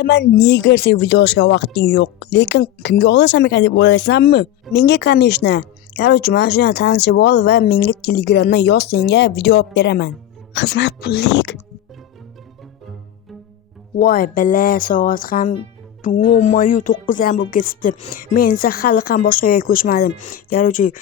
Bilaman, nega sen video olishga vaqting yo'q, lekin kimga olasan ekan deb o'ylaysanmi? Menga конечно. Короче, mana shuni tanishib ol va menga Telegramdan yoz, senga video olib beraman. Xizmat pullik. Voy, bala, soat ham 9:00 bo'lib ketibdi. Men esa hali ham boshqa joyga ko'chmadim. Короче,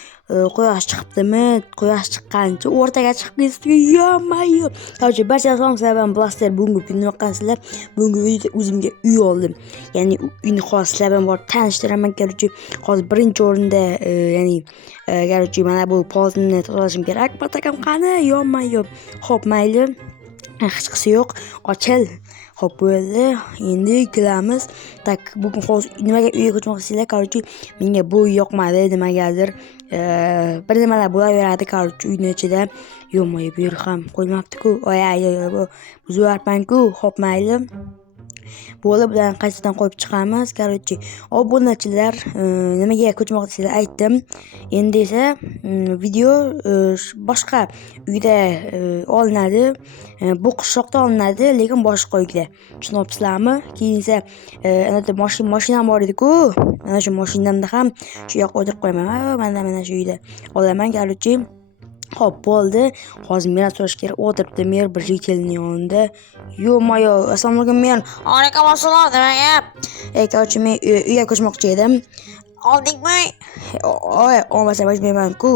quyosh chiqibdimi? Quyosh chiqqancha o'rtaga chiqib ketibdi. Yo-mayo. Короче, barcha sizlar bilan bilasizlar, bugungi kun nima qilasizlar? Bugungi videoda o'zimga uy oldim. Ya'ni uyni hozir sizlar bilan borib tanishtiraman. Короче, hozir birinchi o'rinda, ya'ni короче, mana bu polni tozalashim kerak. Patakam qani? Yo-mayo. Xo'p, mayli. Hech qisi yo'q. Ochil. Xo'p, bo'ldi. Endi kelamiz. Tak, bugun hozir nimaga uyga ko'chmoqchisizlar? Короче, menga bu yoqmadi, nimagadir. Bir nimalar bo'laveradi, короче, uyning ichida. Yo'q, bu yer ham qo'ymabdi-ku. Oy, bu buzyapman-ku. Xo'p, mayli. Bo'ldi, bilan qaytadan qo'yib chiqamiz. Короче, obunachilar, nimaga ko'chmoqchisizlar aytdim. Endi esa video boshqa uyda olinadi. Bu qishloqda olinadi, lekin boshqa uyda. Tushunayapsizlarmi? Keyin esa ana mashinam bor edi-ku. Mana shu mashinamda ham shu yoqqa o'tirib qo'yaman. Mana shu uyda olaman. Короче, xo'p, bo'ldi. Hozir men so'rash kerak. O'tiribdi mer bir jitelning yonida. Yo-mayo, assalomu alaykum men. Alaykum assalom, nimaga? Короче, men uyga ko'chmoqchi edim. Oldingmi? Olmasa aytmayman-ku.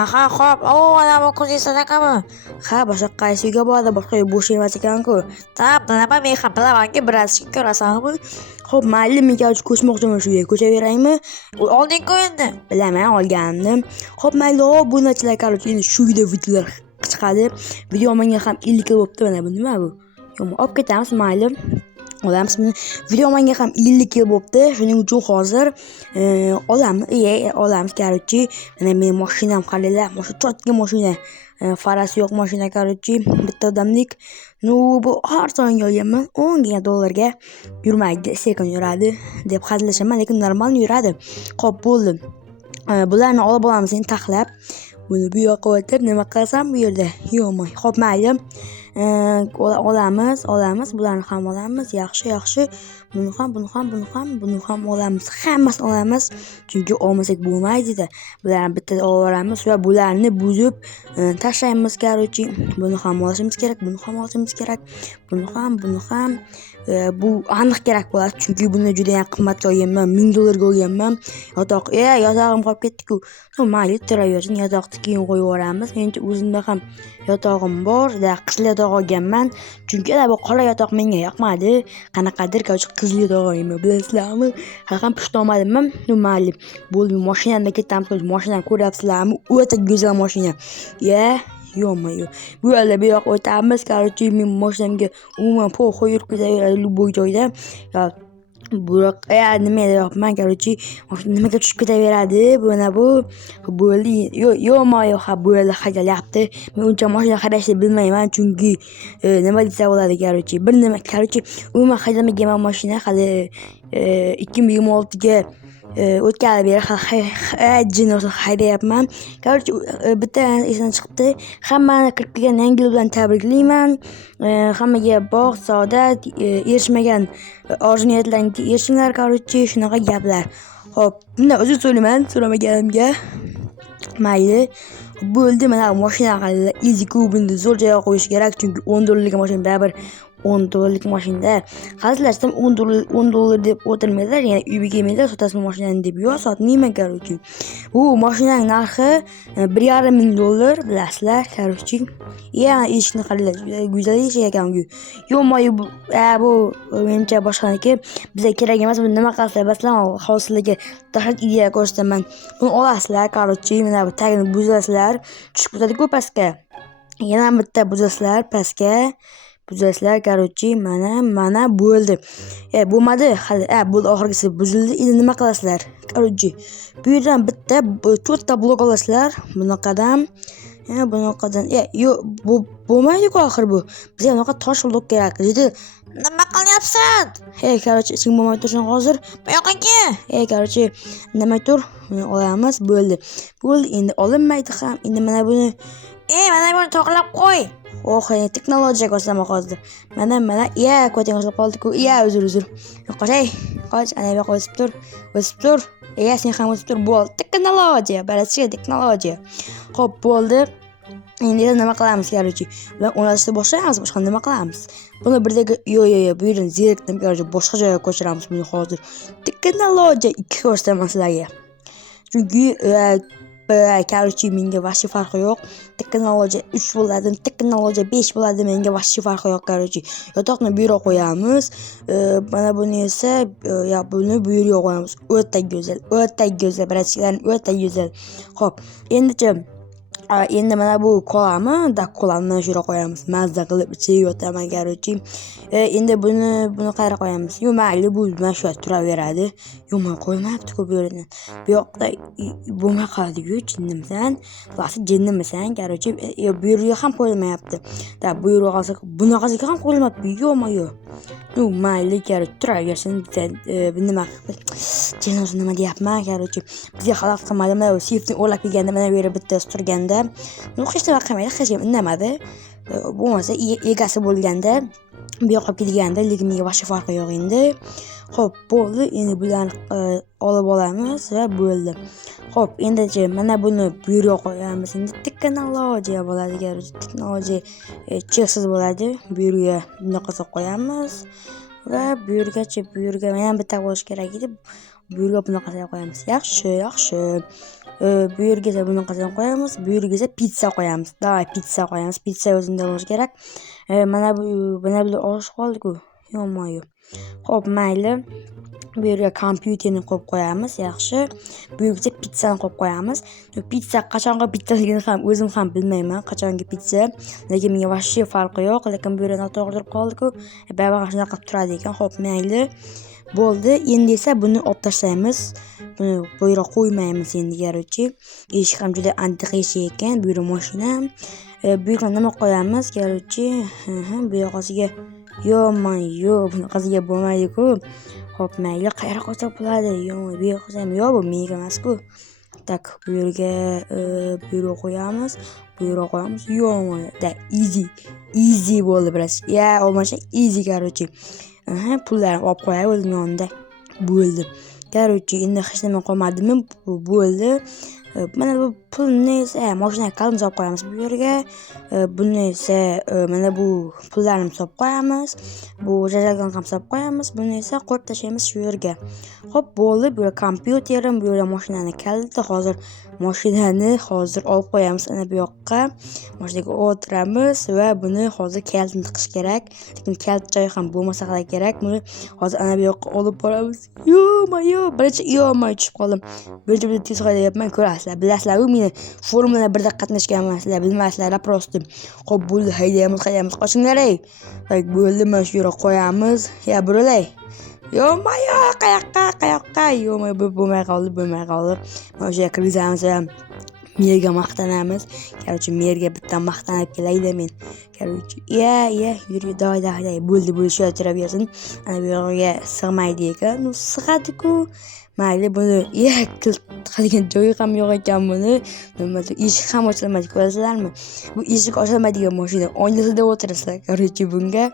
Aha, xo'p. Ana bu kuzi sadaqami? Ha, boshqa qaysi uyga boradi? Boshqa uy bo'sh emas ekan-ku. Bilaman, men ham bilamanki, birazchi ko'rasanmi? Xo'p, mayli, men ko'chmoqchiman shu yerga. Ko'chaveraymi? Olding-ku endi. Bilaman, olgandim. Xo'p, mayli, bunachilar, короче, endi shu uyda videolar chiqadi. Video menga ham 50 kil bo'libdi, mana bu nima bu? Yo'q, olib ketamiz, mayli. Olamiz buni. Video menga ham 50 kil bo'libdi. Shuning uchun hozir olamiz, короче. Mana mening mashinam qaranglar, mana cho'tga mashina. Farasi yo'q mashina, короче, bitta odamlik. Bu arzonga olganman, $10 yurmaydi, sekin yuradi deb hazillashaman, lekin normal yuradi. Xo'p, bo'ldi. Bularni olib olamiz endi taxlab. Buni bu yoqqa o'tir, nima qilsam bu yerda? Yo'qmi? Xo'p, mayli. Olamiz, bularni ham olamiz. Yaxshi. Buni ham olamiz. Hammasini olamiz. Chunki olmasak bo'lmaydi-da. Bularni bitta olamiz va bularni buzib tashlaymiz, короче. Buni ham olishimiz kerak, buni ham. Bu aniq kerak bo'ladi, chunki buni juda ham qimmatga olganman, $1000 olganman. Yotog'im qolib ketdi-ku. Mayli, turaversin, yotoqni keyin qo'yib yuboramiz. Endi o'zimda ham yotog'im bor, qizil yotoq olganman. Chunki bu qora yotoq menga yoqmadi. Qanaqadir qizil yotoq olganman, bilasizlarmi? Ham pushtomadimmi? Mayli. Bo'ldi, mashinamda ketamiz. Mashinani ko'ryapsizlarmi? O'ta go'zal mashina. Yo'q. Bu yerda bu yoqqa o'tamiz. короче, men mashinamga umuman po'xoy yurib ketaveradi любой joyda. Buroq nima deyapman, короче, mashina nimaga tushib ketaveradi? Bu bo'ldi. Yo'q, ha bu yerda haydalyapti. Men uncha mashina haydashni bilmayman, chunki nima desa bo'ladi, короче. Bir nima, короче, umuman haydamaganman mashina hali 2026ga o'tgan beri jinni haydayapman. короче, bitta esdan chiqibdi. Hammani kirib kelgan yangi yil bilan tabriklayman. Hammaga bog', saodat, erishmagan orzu-niyatlaringizga erishinglar, короче, shunaqa gaplar. Xo'p, bundan uzr so'ramaganimga. Mayli. Bo'ldi, mana mashina qaranglar, easy kubini zo'r joyga qo'yish kerak, chunki $10 mashina baribir $10 mashinada. Hazillashsam $10 deb o'tirmaydilar, ya'ni uyga kelmaydilar, sotasizmi mashinani deb. Yo'q, sotmayman, короче. Bu mashinaning narxi $1,500, bilasizlar, короче. Eshikni qaranglar, go'zal eshik ekan bu. Yo'q, bu menimcha boshqaniki. Bizga kerak emas, buni nima qilasizlar? Masalan, hozirlarga tashqi ideya ko'rsataman. Buni olasizlar, короче, mana bu tagini buzasizlar, tushib ketadi-ku pastga. Yana bitta buzasizlar pastga. короче, mana bo'ldi. Bo'lmadi hali. Bo'ldi, oxirgisi buzildi. Endi nima qilasizlar? короче, bu yerdan bitta 4 ta blok olasizlar. Bunaqadan. Yo'q, bo'lmaydi-ku oxir bu. Bizga bunaqa tosh blok kerak. Nima qilyapsan? короче, sen bo'lmay tursan hozir. Bu yoqqa kel. короче, nima tur? Olamiz, bo'ldi. Endi olinmaydi ham. Endi mana buni mana buni to'g'rilab qo'y. Oh, texnologiya ko'rsataman hozir. Mana, ko'ting ochilib qoldi-ku. Uzr. Qoch, ana bu yoqqa o'sib tur. Sen ham o'sib tur. Bo'ldi. Texnologiya, barcha texnologiya. Xo'p, bo'ldi. Endi nima qilamiz, короче? Bilan o'rnatishni boshlaymiz, boshqa nima qilamiz? Buni birdagi bu yerdan zerikdim, короче, boshqa joyga ko'chiramiz buni hozir. Texnologiya 2 ko'rsataman sizlarga. Chunki короче, menga vaqti farqi yo'q. Texnologiya 3 bo'ladi, texnologiya 5 bo'ladi, menga vaqti farqi yo'q, короче. Yotoqni bu yerga qo'yamiz. Mana buni esa buni bu yerga qo'yamiz. O'ta go'zal, bratchilar, o'ta go'zal. Xo'p, endi mana bu kolani mana shu yerga qo'yamiz. Mazza qilib ichiga yotaman, короче. Endi buni qayerga qo'yamiz? Mayli, bu mana shu yerda turaveradi. Men qo'ymayapti-ku bu yerdan. Bu yoqda bo'lmay qoladi-ku, jinnimisan? Vaqti jinnimisan, короче. Bu yerga ham qo'yilmayapti. Bu yerga qolsa, bunaqasiga ham qo'yilmayapti. Yo'q, mayli, короче, turaversin. Nima nima deyapman, короче. Bizga xalaqit qilmadi. Mana sifni o'rlab kelganda, mana bu yerga bittasi turganda, hech nima qilmaydi, hech kim indamadi. Bo'lmasa egasi bo'lganda bu yoqqa kelganda, lekin menga boshqa farqi yo'q endi. Xo'p, bo'ldi. Endi bularni olib olamiz va bo'ldi. Xo'p, endi mana buni bu yerga qo'yamiz. Endi texnologiya bo'ladi, texnologiya cheksiz bo'ladi. Bu yerga bunaqa qilib qo'yamiz va bu yerga mana bitta bo'lish kerak edi. Bu yerga bunaqa qilib qo'yamiz. Yaxshi. Bu yerga bunaqa qilib qo'yamiz. Bu yerga esa pizza qo'yamiz. Davay, pizza qo'yamiz. Pizza o'zida bo'lishi kerak. Mana bu olish qoldi-ku. Yo'q. Xo'p, mayli. Bu yerga kompyuterni qo'yib qo'yamiz, yaxshi. Bu yerga pizzani qo'yib qo'yamiz. Pizza qachonga pizzaligini ham o'zim ham bilmayman, qachongi pizza. Lekin menga vaqti farqi yo'q, lekin bu yerda noto'g'ri turib qoldi-ku. Bayroq shunaqa turadi ekan. Xo'p, mayli. Bo'ldi. Endi esa buni olib tashlaymiz. Buni bu yerga qo'ymaymiz endi, короче. Eshik ham juda antiq eshik ekan. Bu yerga mashina. Bu yerga nima qo'yamiz, короче? Bu yoqasiga bunaqasiga bo'lmaydi-ku. Xo'p, mayli, qayerga qo'ysak bo'ladi? Bu yerga qo'ysam, bu menga emas-ku. Bu yerga qo'yamiz. Easy bo'ldi, biroz. Olmasa easy, короче. Pullarni olib qo'yay o'zim yonimda. Bo'ldi. короче, endi hech nima qolmadimi? Bo'ldi. Mana bu pulni esa mashinaga qalin solib qo'yamiz bu yerga. Buni esa mana bu pullarni solib qo'yamiz. Bu jajalgan ham solib qo'yamiz. Buni esa qo'yib tashlaymiz shu yerga. Xo'p, bo'ldi. Bu yerga kompyuterim, bu yerga mashinani kaliti. Hozir mashinani olib qo'yamiz ana bu yoqqa. Mashinaga o'tiramiz va buni hozir kalitni tiqish kerak. Lekin kalit joyi ham bo'lmasa kerak. Buni hozir ana bu yoqqa olib boramiz. Birinchi tushib qoldim. Birinchi tez qo'yapman, ko'rasizlar. Bilasizlar-ku, meni formula 1da qatnashganman, sizlar bilmaysizlar, просто. Xo'p, bo'ldi, haydaymiz, qochinglar ey. Bo'ldi, mana shu yerga qo'yamiz. Burilay. Qayoqqa? Bo'lmay qoldi. Mana shu yerga kirgizamiz va merga maqtanamiz. короче, merga bitta maqtanib kelayda men. короче, yur, davay. Bo'ldi, shu yerda turaversin. Ana bu yerga sig'maydi ekan. Sig'adi-ku. Mayli, buni qilgan joyi ham yo'q ekan buni. Eshik ham ochilmaydi, ko'rasizlarmi? Bu eshik ochilmaydigan mashina. Oynasida o'tirasizlar, короче, bunga.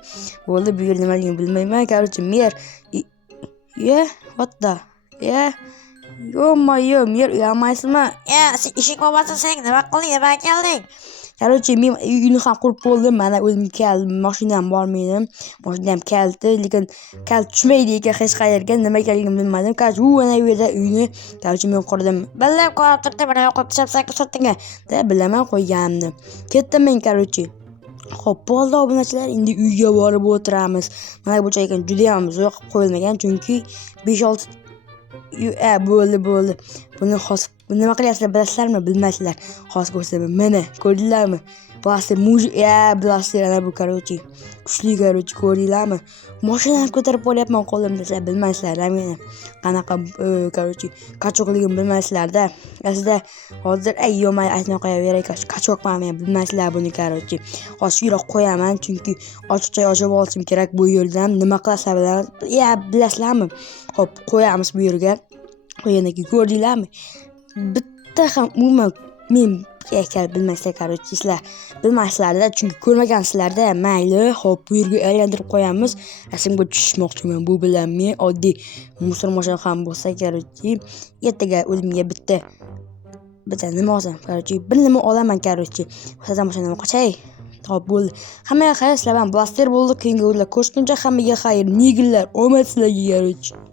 Bo'ldi, bu yer nimaligini bilmayman. короче, mer. What the? Mer uyalmaysizmi? Sen eshik bo'lmasa sen nima qilding, nima kelding? короче, men uyni ham qurib bo'ldim. Mana o'zim keldim, mashinam bor menim. Mashinam kaliti, lekin kalit tushmaydi ekan hech qayerga. Nima keligini bilmadim. короче, ana bu yerda uyni, короче, men qurdim. Bildim, qo'yib turdim, mana yo'q qo'yib tashlabsan ko'rsatding. Bilaman qo'yganimni. Ketdim men, короче. Xo'p, bo'ldi, obunachilar, endi uyga borib o'tiramiz. Mana bu joyga juda ham zo'r qo'yilmagan, chunki 5-6 bo'ldi. Buni hozir nima qilyapsizlar, bilasizlarmi? Bilmaysizlar. Hozir ko'rsataman. Mana, ko'rdinglarmi? Plastik bilasizlar, ana bu, короче. Kuchli, короче, ko'rdinglarmi? Mashinani ko'tarib olyapman qo'limda, sizlar bilmaysizlar meni. Qanaqa, короче, kachokligimni bilmaysizlar-da. Aslida hozir aytmay qo'yaveray, kachokman men, bilmaysizlar buni, короче. Hozir shu yerga qo'yaman, chunki ochiqcha ochib olishim kerak bu yerdan. Nima qilasizlar bilasizlarmi? Xo'p, qo'yamiz bu yerga. Qo'ygandan keyin ko'rdinglarmi? Bitta ham umuman men kerak bilmaysizlar, короче, sizlar bilmaysizlarda, chunki ko'rmagansizlarda. Mayli, hop, bu yerga aylantirib qo'yamiz. Rasmga tushmoqchiman bu bilan men oddiy musor mashina ham bo'lsa, короче, ertaga o'zimga bitta nima olsam, короче, bir nima olaman, короче. Hozir mashinani qochay. Hop, bo'ldi. Hammaga xayr, sizlar bilan Blaster bo'ldi. Keyingi o'yinlar ko'rishguncha hammaga xayr. Nigillar, omad sizlarga, короче.